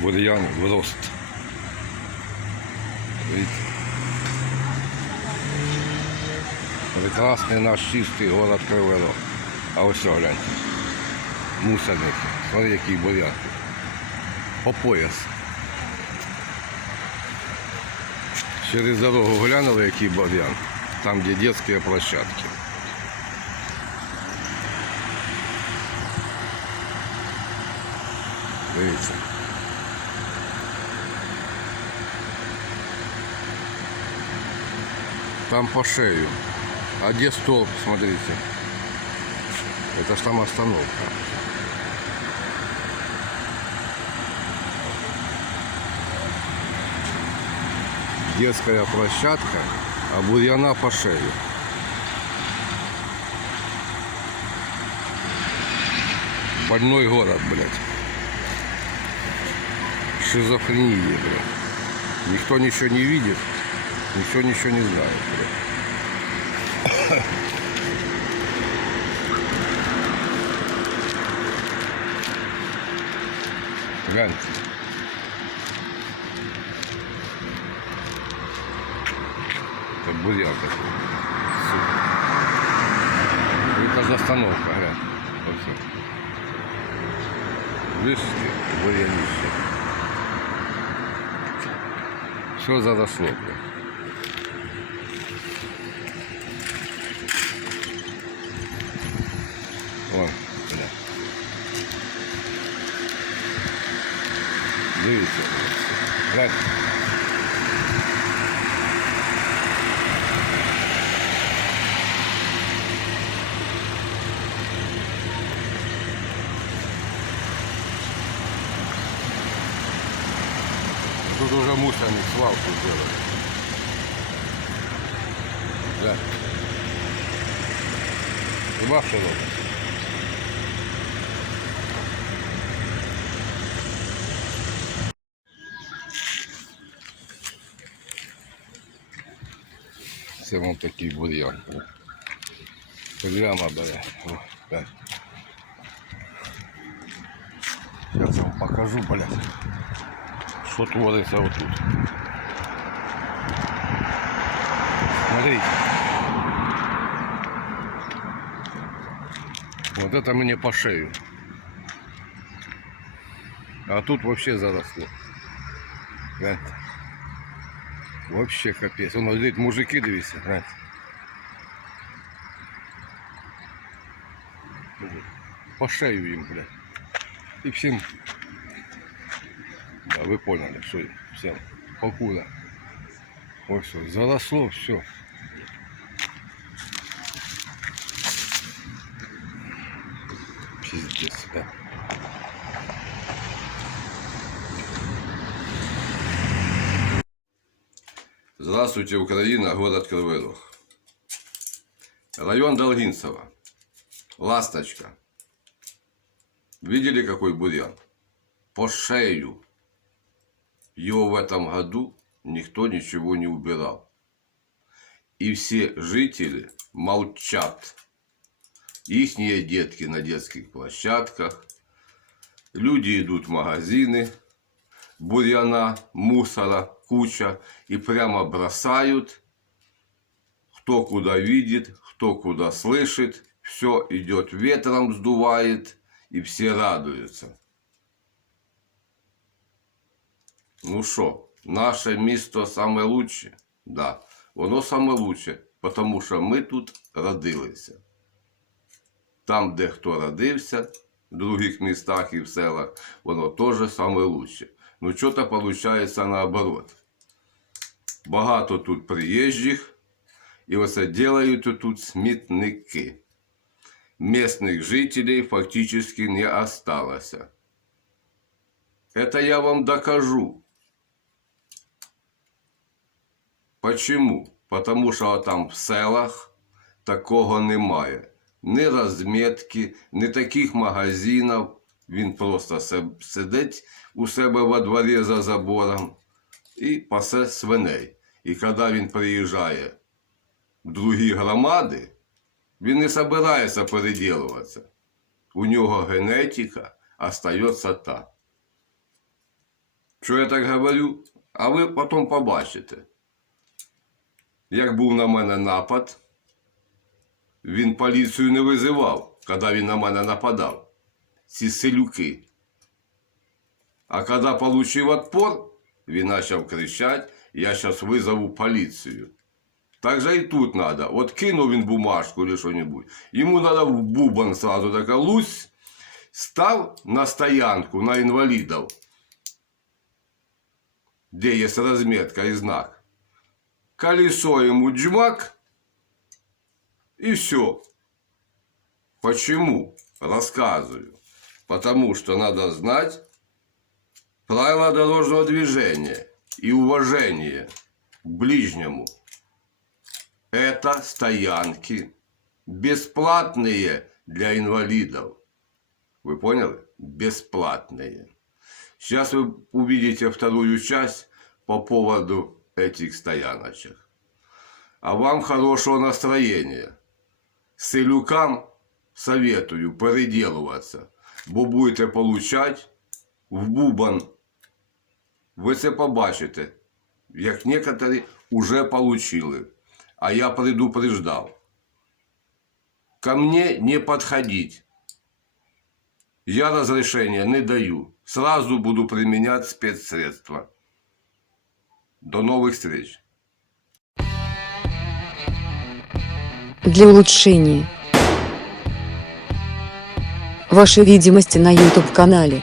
бурьян в рост. Прекрасний наш чистий город Кривий Рог. А ось гляньте. Мусорники. Смотри, який бур'ян. По пояс. Через дорогу глянули, який бур'ян. Там, де детские площадки. Дивіться. Там по шею. А где столб, смотрите. Это ж там остановка. Детская площадка, а бурьяна по шею. Больной город, блядь. Шизофрения, блядь. Никто ничего не видит, никто ничего не блядь. Гляньте. Это. Сука. Это же остановка, глянь. Вот всё. Видишь, бурьянище. Все заросло, бля. Дивіться. Глянь. Тут уже мусорник свалку сделали. Да. И бабка Це вам такий бур'ян. Прямо бере. Зараз вам покажу, блядь, що твориться отут. Смотрите. Вот это мне по шею. А тут вообще заросло. Гляньте. Вообще капец. Он говорит, мужики, дивіться, гляньте. По шею им, блядь. И всем, да, вы поняли, что всем покуда. Вот все, заросло все. Пиздец, да. Здравствуйте, Украина, город Кривой Рог. Район Долгинцево. Ласточка. Видели, какой бурьян? По шею. Его в этом году никто ничего не убирал. И все жители молчат. Ихние детки на детских площадках. Люди идут в магазины. Бурьяна, мусора, куча. И прямо бросают. Кто куда видит, кто куда слышит. Все идет ветром, сдувает. И все радуются. Ну що, наше місто саме лучше? Да, воно саме лучше, тому що ми тут родилися. Там, де хто родився, в других містах і в селах, воно теж саме лучше. Ну, що-то виходить наоборот. Багато тут приїжджих, і оце делають тут смітники. Местных жителей фактически не осталось. Это я вам докажу. Почему? Потому що там в селах такого немає. Ні розмітки, ні таких магазинів. Він просто се- сидить у себе во дворі за забором і пасе свиней. І коли він приїжджає в другі громади, він не собирається переділуватися. У нього генетика остається та. Що я так говорю? А ви потім побачите. Як був на мене напад, він поліцію не визивав, коли він на мене нападав. Ці селюки. А коли получив отпор, він почав кричати, я зараз визову поліцію. Так же і тут надо. От кинув він бумажку или що-нибудь. Йому надо в бубон сразу така лусь. Став на стоянку на інвалідів, де є розмітка і знак. Колесо ему джмак, и все. Почему? Рассказываю. Потому что надо знать правила дорожного движения и уважение к ближнему. Это стоянки бесплатные для инвалидов. Вы поняли? Бесплатные. Сейчас вы увидите вторую часть по поводу этих стояночек. А вам хорошего настроения. Селюкам советую переделываться, бо будете получать в бубан. Ви це побачите, як некоторі уже получили. А я предупреждал. Ко мне не подходить. Я разрешения не даю. Сразу буду применять спецсредства. До новых встреч. для улучшения вашей видимости на YouTube-канале.